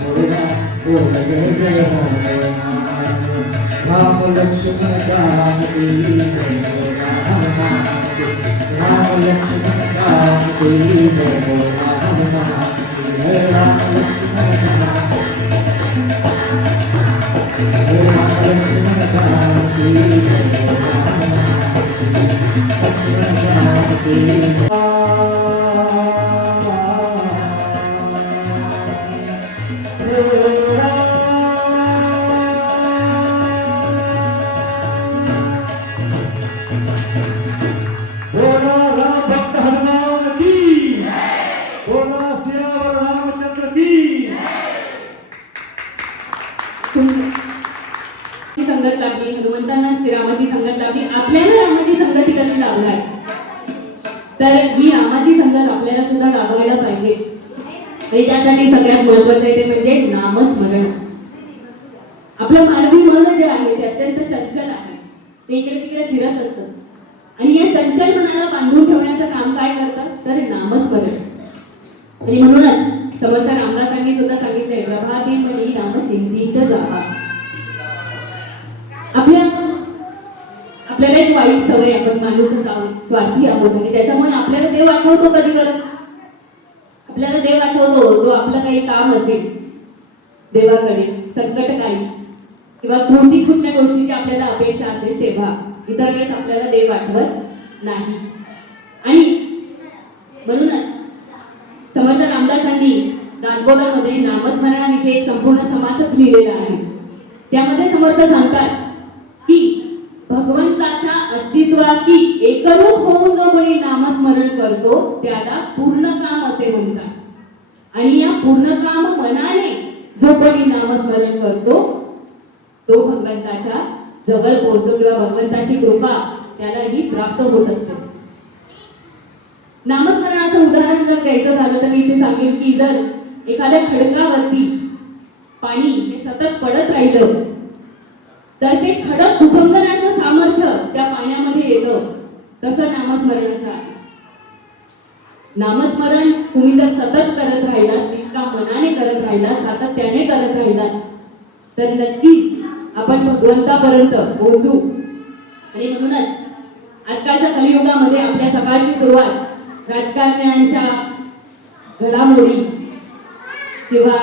बोला बोल जय जय राम लक्ष्मण जानकी राम लक्ष्मण जानकी बोला Hey Ram संगत लाभली, हनुमंतांना श्रीरामाची संगत लाभली, आपल्याला रामाची संगती कशी लाभणार? तर ही रामाची संगत आपल्याला सुद्धा लाभवायला पाहिजे. आणि त्यासाठी सगळ्यात महत्वाचं आहे ते म्हणजे नामस्मरण. आपलं मानवी मन जे आहे ते अत्यंत चंचल आहे, ते इकडे तिकडे फिरत असतं आणि या चंचल मनाला बांधून ठेवण्याचं काम काय करतात तर नामस्मरण. आणि म्हणूनच समर्थ रामदासांनी सुद्धा सांगितलंय प्रभाती मनी राम चिंतित जावा. आपल्याला एक वाईट सवय, आपण माणूसच आहोत, स्वार्थी आहोत आणि त्याच्यामुळे आपल्याला देव आठवतो कधी करत, आपल्याला देव आठवतो जो आपलं काही काम असेल देवाकडे संकटकाळी किंवा कोणती कुठल्या गोष्टीची आपल्याला अपेक्षा असेल तेव्हा, इतर वेळेस आपल्याला देव आठवत नाही. आणि म्हणूनच समर्थ रामदासांनी दासबोधामध्ये नामस्मरणाविषयी एक संपूर्ण समाजच लिहिलेला आहे. त्यामध्ये समर्थ सांगतात की भगवंताच्या अस्तित्वाशी एकरूप होऊन जो कोणी नामस्मरण करतो त्याला पूर्ण काम असे म्हणतात. आणि या पूर्ण काम मनाने जो कोणी नामस्मरण करतो तो भगवंताच्या जवळ पोहोचतो किंवा भगवंताची कृपा त्यालाही प्राप्त होत असते. नामस्मरणाचं उदाहरण जर द्यायचं झालं तर मी इथे सांगेन की जर एखाद्या खडकावरती पाणी हे सतत पडत राहिलं तर ते खडक उभंगण्याचं सामर्थ्य त्या पाण्यामध्ये येतं. तसं नामस्मरणाचं आहे. नामस्मरण तुम्ही जर सतत करत राहिलात, निष्काम मनाने करत राहिलात, सातत्याने करत राहिलात, तर नक्कीच आपण भगवंतापर्यंत पोहोचू. आणि म्हणूनच आजकालच्या कलियुगामध्ये आपल्या सकाळची सुरुवात राजकारण्यांच्या घडामोडी किंवा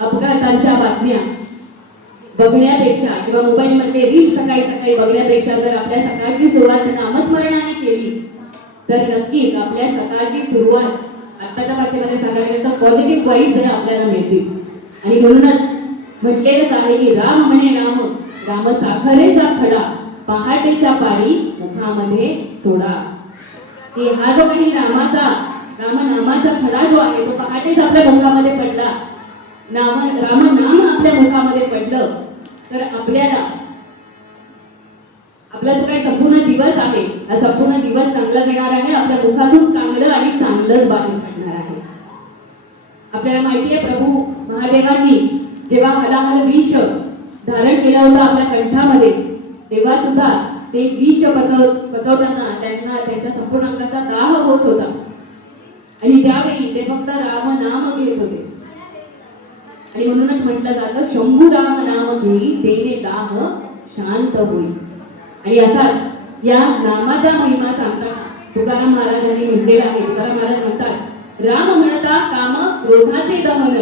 अपघातांच्या बातम्या बघण्यापेक्षा किंवा मोबाईलमध्ये रील सकाळी सकाळी बघण्यापेक्षा जर आपल्या सकाळची सुरुवात नामस्मरणाने केली तर नक्कीच आपल्या सकाळची सुरुवात आत्ताच्या भाषेमध्ये सांगायला गेलं तर पॉझिटिव्ह वाईब्स आपल्याला मिळतील. आणि म्हणूनच म्हटलेलंच आहे की राम म्हणे राम, राम साखरेचा खडा, पहाटेच्या पारी मुखामध्ये सोडा. की हा जो काही रामनामाचा खडा जो आहे तो पहाटेच आपल्या मुखामध्ये पडला, रामनाम आपल्या मुखामध्ये पडलं तर आपल्याला आपला जो काही संपूर्ण दिवस आहे हा संपूर्ण दिवस चांगला जाणार आहे. आपल्या मुखातून चांगलं आणि चांगलंच बाहेर पडणार आहे. आपल्याला माहिती आहे प्रभू महादेवांनी जेव्हा हलाहल विष धारण केलं होतं आपल्या कंठामध्ये, तेव्हा सुद्धा ते विष पचवताना त्यांना त्यांच्या संपूर्ण अंगाचा दाह होत होता. आणि त्यावेळी ते फक्त राम नाम घेत होते. आणि म्हणूनच म्हटलं जातं शंभू राम नाम घेई तेने दाह शांत होईल. आणि अर्थात या नामाचा महिमा सांगताना तुकाराम महाराजांनी म्हटलेला आहे. तुकाराम महाराज म्हणतात राम म्हणता काम क्रोधाचे दहन,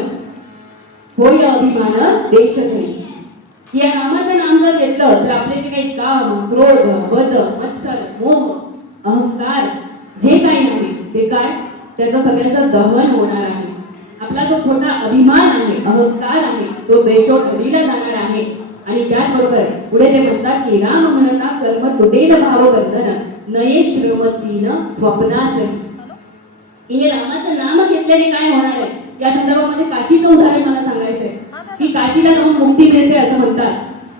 होय अभिमान देश धरी. या रामाचं नाम जर घेतलं तर आपले जे काही काम, क्रोध, बद, मत्सर, मोह, अहंकार जे काही आहे ते काय त्याचं सगळ्याचं दहन होणार आहे. आपला जो खोटा अभिमान आहे, अहंकार आहे, तो देशोधडीला जाणार आहे. आणि त्याचबरोबर पुढे ते म्हणतात की राम म्हणता कर्म तुटेल भाव बंधन, नये श्रमतीन स्वप्नासही. हे रामाचं नाम घेतल्याने काय होणार आहे या संदर्भामध्ये काशीचं उदाहरण मला सांगायचंय की काशीला जाऊन मुक्ती मिळते असं म्हणतात.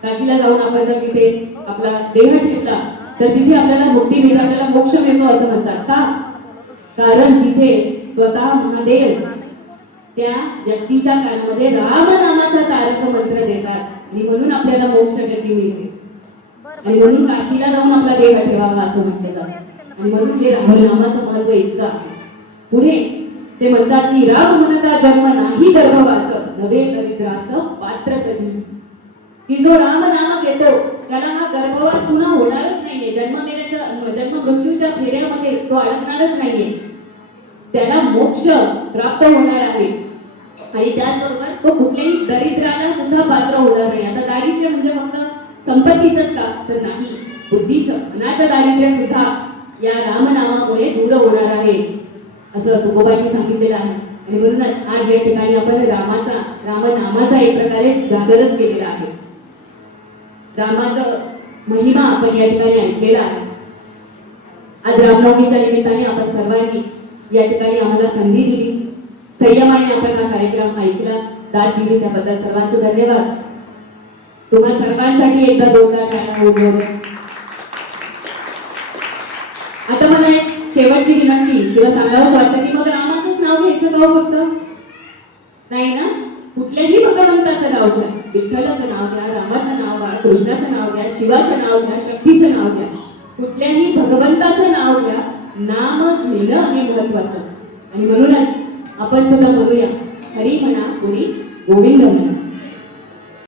काशीला जाऊन आपण जर तिथे आपला देह ठेवला तर तिथे आपल्याला मुक्ती मिळते, आपल्याला मोक्ष मिळतो असं म्हणतात. का? कारण तिथे स्वतः महादेव त्या व्यक्तीच्या कानामध्ये राम नामाचा तारक मंत्र देतात आणि म्हणून आपल्याला मोक्ष गती मिळते. आणि म्हणून काशीला जाऊन आपला देह ठेवावा असं म्हटलं जातं. आणि म्हणून हे रामनामाचं महत्व इतकं आहे. पुढे ते म्हणतात की राम म्हणता जन्म नाही गर्भवास, नवे दरिद्रास पात्र कधी. की जो राम नाम घेतो त्याला हा गर्भवास पुन्हा होणारच नाहीये. जन्म मृत्यूच्या फेऱ्यामध्ये तो अडकणारच नाहीये. त्याला मोक्ष प्राप्त होणार आहे. आणि त्याचबरोबर तो कुठल्याही दरिद्राला सुद्धा पात्र होणार नाही. आता दारिद्र्य म्हणजे फक्त संपत्तीच का तर नाही, बुद्धीचं मनाचं दारिद्र्य सुद्धा या रामनामामुळे दूर होणार आहे असं तुकोबांनी सांगितलेलं आहे. आणि म्हणूनच आज या ठिकाणी आपण रामनामाचा एक प्रकारे जागरच केलेला आहे. रामाचं महिमा आपण या ठिकाणी ऐकलेला आहे. आज रामनवमीच्या निमित्ताने आपण सर्वांनी या ठिकाणी आम्हाला संधी दिली, संयमाने आपण हा कार्यक्रम ऐकला, दाद दिली, त्याबद्दल सर्वांचे धन्यवाद. तुम्हा सर्वांसाठी एकदा जोरदार टाळ्या होऊन. आता मला एक शेवटची विनंती किंवा सांगावं वाटतं की मग रामाचंच नाव घ्यायचं का फक्त? नाही ना, कुठल्याही भगवंताचं नाव घ्या, विठ्ठलाचं नाव घ्या, रामाचं नाव घ्या, कृष्णाचं नाव घ्या, शिवाचं नाव घ्या, शक्तीचं नाव घ्या, कुठल्याही भगवंताचं नाव घ्या. नाम घेणं हे महत्वाचं. आणि म्हणूनच आपण सुद्धा म्हणूया हरी म्हणा, कोणी गोविंद म्हणा.